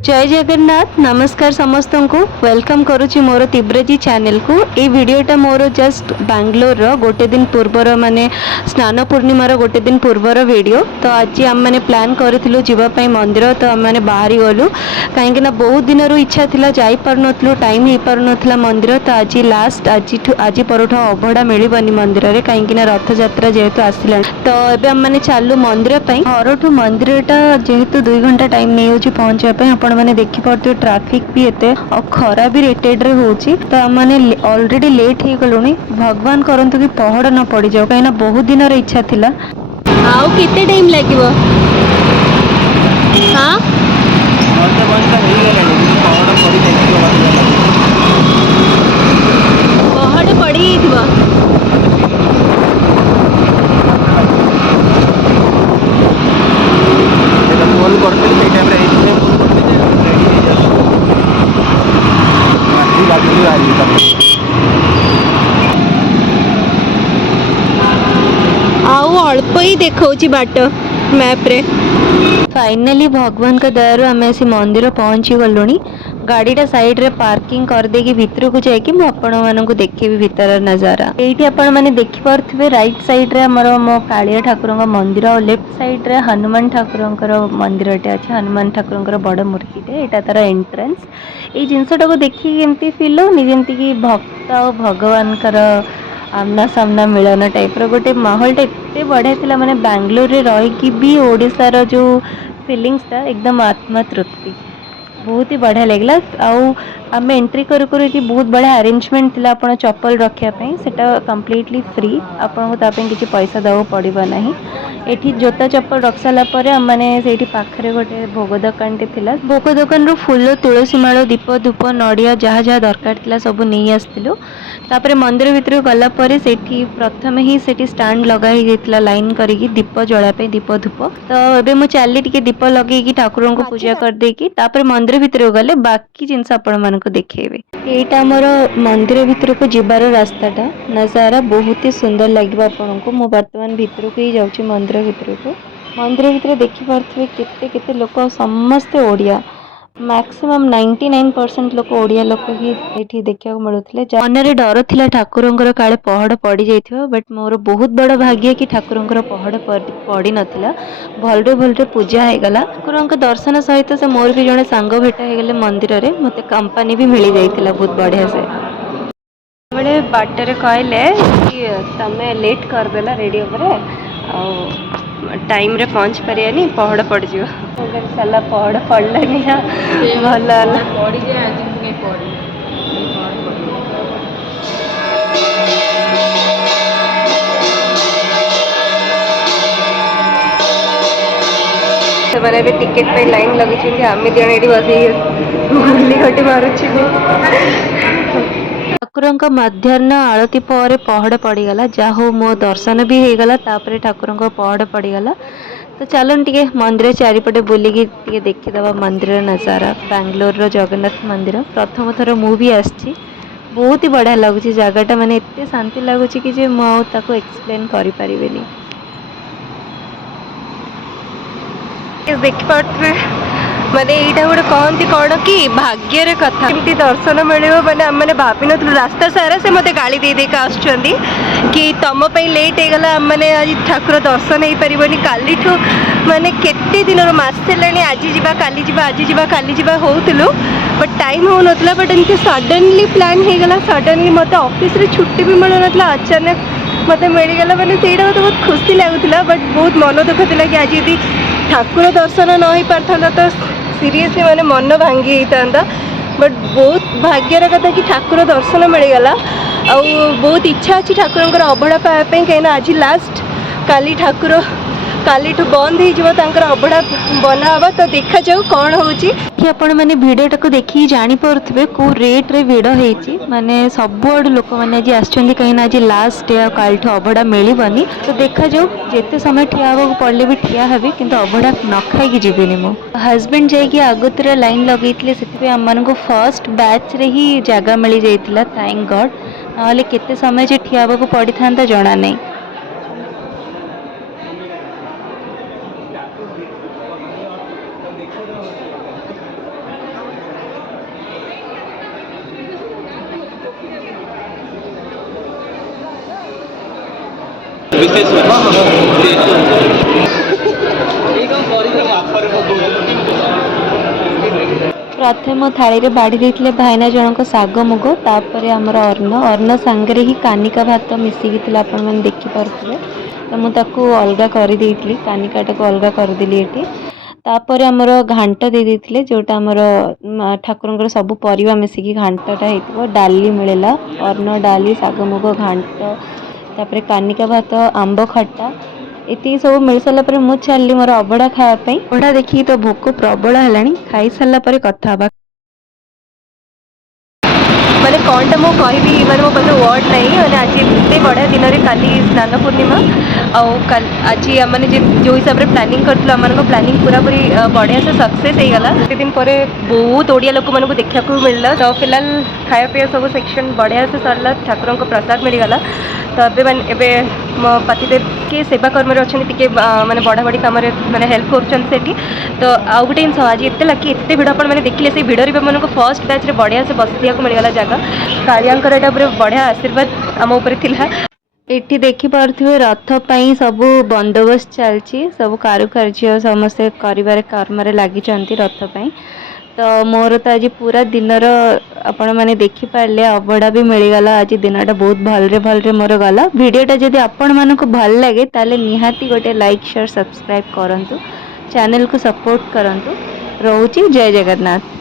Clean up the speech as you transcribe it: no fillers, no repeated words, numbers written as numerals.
जय जगन्नाथ नमस्कार समस्त को वेलकम करुच्ची मोर तीव्रजी चैनल को ये वीडियोटा मोर जस्ट बैंगलोर गोटे दिन पूर्वर माने स्नान पूर्णिमार गोटे दिन पूर्वर वीडियो। तो आज आम मैंने प्लान करूँ जीवाई मंदिर तो आम मैंने बाहरी गलु कहीं बहुत दिन इच्छा थी जापरू टाइम हो पार ना मंदिर। तो आज लास्ट आज पर अभड़ा मिलनी मंदिर में कहीं रथ यात्रा जेहेतु आसला तो ये आम मैंने चलु मंदिर घर मंदिरटा जेहेतु 2 घंटा टाइम नहीं पहुँचापी आपण मैंने देखिपे ट्राफिक भी एते और खरा भी रेटेड रे होची। तो मैंने ऑलरेडी लेट हो गलुनी भगवान करंतु कि पहड़ न पड़ जाओ कहीं बहुत दिन इच्छा थिला। आउ केते टाइम लागिवो हां पहड़ पड़ी थवा फोन करते से टाइम रे आउ अल्प ही देखा बाट मैप रे। फाइनली भगवान का दयारु आम ऐसी मंदिर पहुँची गलुणी गाड़ीटा साइड रे पार्किंग कर देकी भितर को जाकि मुझे देखेबी भीतर नजारा। ये आपण मैंने देखिपे राइट साइड रे हमर मो कालिया ठाकुर मंदिर और लेफ्ट साइड रे हनुमान ठाकुर मंदिर टे अच्छे हनुमान ठाकुर बड़ मूर्ति टे यहाँ तार एंट्रेंस ये जिनसटा को देखिए एमती फिल होनी जमती कि भक्त और भगवान आमना सामना मिलन टाइप गोटे माहौलटा एत बढ़िया थी मैंने बैंगलोर रे रही भी ओडिशार जो फिलिंग्सटा एकदम आत्मा तृप्ति बहुत ही बढ़िया लगला। आउ आम एंट्री करूँ बहुत बढ़िया अरेंजमेंट थिला आपण चप्पल रखापी सेटा कम्प्लीटली फ्री आपको किसी पैसा देवा पड़ो ना। एठी जोता चप्पल रख सारापर आम मैंने पाखे गोटे भोग दुकान टे भोग दुकान फूल तुलसी माल दीप धूप नड़िया जहाँ जहाँ दरकार था सब नहीं आसलु। तापर मंदिर भितर गलापर से प्रथम ही से स्टाण्ड लगाई लाइन करी दीप जलापी दीप धूप। तो ये मुझे चली टे दीप लगे ठाकुर को पूजा करदेकी मंदिर भितर गले बाकी जिनस आपण मानक देखेबे। एटा हमर मंदिर भितर को जीवार रास्ताटा नजारा बहुत ही सुंदर लगे आपको। मु वर्तमान भितर को ही जाऊँ मंदिर भितर देखि पारथिबे केते केते लोक समस्ते ओडिया मैक्सिमम 99% लोक ओडिया लोक ही एठी देखा मिलुथिले। मनरे डर थिला ठाकुरंकर काले पहाड़ पड़ी जाइथिबो बट मोर बहुत बड़ भाग्य कि ठाकुरंकर पहाड़ पड़ी नथिला भलरे पूजा हे गला। ठाकुरंक दर्शन सहित से मोर भी जने सांग भेटा हे गले मंदिर रे मते कंपनी भी मिली जाइथिला बहुत बढ़िया से। बड़े बाटर कहले कि तमे लेट कर देला रेडियो पर टाइम रे पहुँच पारियानी पहाड़ पड़ जियो साला पहाड़ पड़लानी भल पड़ी जाए आज कहीं पड़ी से भी टिकेट पे लाइन लगी आम जन बस गुली घटी मारुच्छे। ठाकुर मध्याह्न आरती पर पहाड़ पड़गला जा हो मो दर्शन भी हो गला तापर ठाकुर पहाड़ पड़गला। तो चलन टे मंदिर चारिपटे बुलिकी देखीदबा मंदिर नजारा बैंगलोर जगन्नाथ मंदिर प्रथम थर मु भी आसी बहुत ही बढ़िया लगुच जगटा माने एते शांति लगुच कि मुझे एक्सप्लेन करि परिबेनी। देखिपे माने यहाँ गोटे कहती कौन कि भाग्यर कथा एमती दर्शन मिले मैंने मैंने भावी नु रास्ता सारा से मत गाड़ी दे देका आसुचंदी कि तुम लेट हो गला मैंने आज ठाकुर दर्शन हो पारबनी काली माने केते दिन मस आज जीवा काली जीवा आज जीवा काली जीवा होउतलु बट टाइम हो नथला बट एमती सडनली प्लान हो गला सडनली मत ऑफिस रे छुट्टी भी मिल नथला अचानक मत मिलगला मैंने सेटा मत बहुत खुशी लगुला बट बहुत मन दुख था कि आज यदि ठाकुर दर्शन न हो पारता तो सीरियसली मैंने मन भांगी होता बट बहुत भाग्यर कथा कि ठाकुर दर्शन मिलगला आउ बहुत इच्छा अच्छी ठाकुर अभड़ा पाइबापी कहीं आज लास्ट कालीठू बंद हो अबड़ा बना हवा तो देखा जाऊ कौन होची आपण माने भिडियोटा को देखि जानी परुथबे को रेट रे भिड़ हेची माने सबुआडू लोक माने आज आछंदी कहीं आज लास्ट डे कालीठू अबड़ा मिलबनी तो देखा जाऊ जेते समय ठिया हवा पड़ले भी ठिया हेबी किंतु अबड़ा न खाई की जीवेनी मो हस्बैंड जाइए आगुतरा लाइन लगेइतले सेति आम को फर्स्ट बैच रे ही जगह मिल जाइतिला थैंक गॉड नाले केते समय जे ठिया हवा पड़ी थांता जणा नहीं। प्रथम थाली रे बाड़ी देथिले भाईना जनक साग मुग तापर आमर अर्ण सांगरे ही कानिका भात मिसिकी थिला आपण माने देखि परथले तो मु ताकू अलगा करि देइतली कानिकाटा को अलगा कर देली एठी तापर आमर घांट दे देथिले जोटा आमर ठाकुरंकर सब परिवा मिसिकी घांटटा हेतिबो डाली मिलेला अर्ण डाली साग मुग घांट तापर कानिका भात आंब खट्टा एति सब मिल सारा पर मु चलली मोर अबड़ा खायापी अबड़ा देखी तो भोक प्रबल है खाई सारा पर कथा मैंने कौन टा मु कहबी मैंने मो पाखे वर्ड नहीं मैंने आज एत बढ़िया दिन में काली स्नान पूर्णिमा आज मैंने जो हिसाब से प्लानिंग करूँ आम प्लानिंग पूरा पूरी बढ़िया से सक्सेस हो गला एत दिन पर बहुत ओडिया लोक मानक देखा मिलला तो फिलहाल खाया पीया सब सेक्शन बढ़िया से सरला ठाकुर को प्रसाद मिलगला तो एवं मो पतिदेव के सेवा कर्म अच्छे माने बढ़ा बढ़ी कम मैंने हेल्प कर तो आउ गोटे जिन आज एत लगे एत भिड़ मैंने देखिले से भिड़ मानक फर्स्ट बैच रे बढ़िया से बसिया मिलगला जगह कालियांकर एटा पूरे बढ़िया आशीर्वाद आम उपर थिला एठी देखि पारथिबे रथ पई सब बंदोबस्त चलची सब कारुकार्य समस्त करिवारे कर्म रे लागि चंती रथ पई तो मोर तो आज पूरा दिन आपण मैंने देखि पारले अबड़ा भी मिलगला आज दिनटा बहुत भल मोर गला वीडियोटा जदि आपण मानको भल लगे ताले निहाती गोटे लाइक शेयर सब्सक्राइब करंतु चैनल को सपोर्ट करंतु रोची जय जगन्नाथ।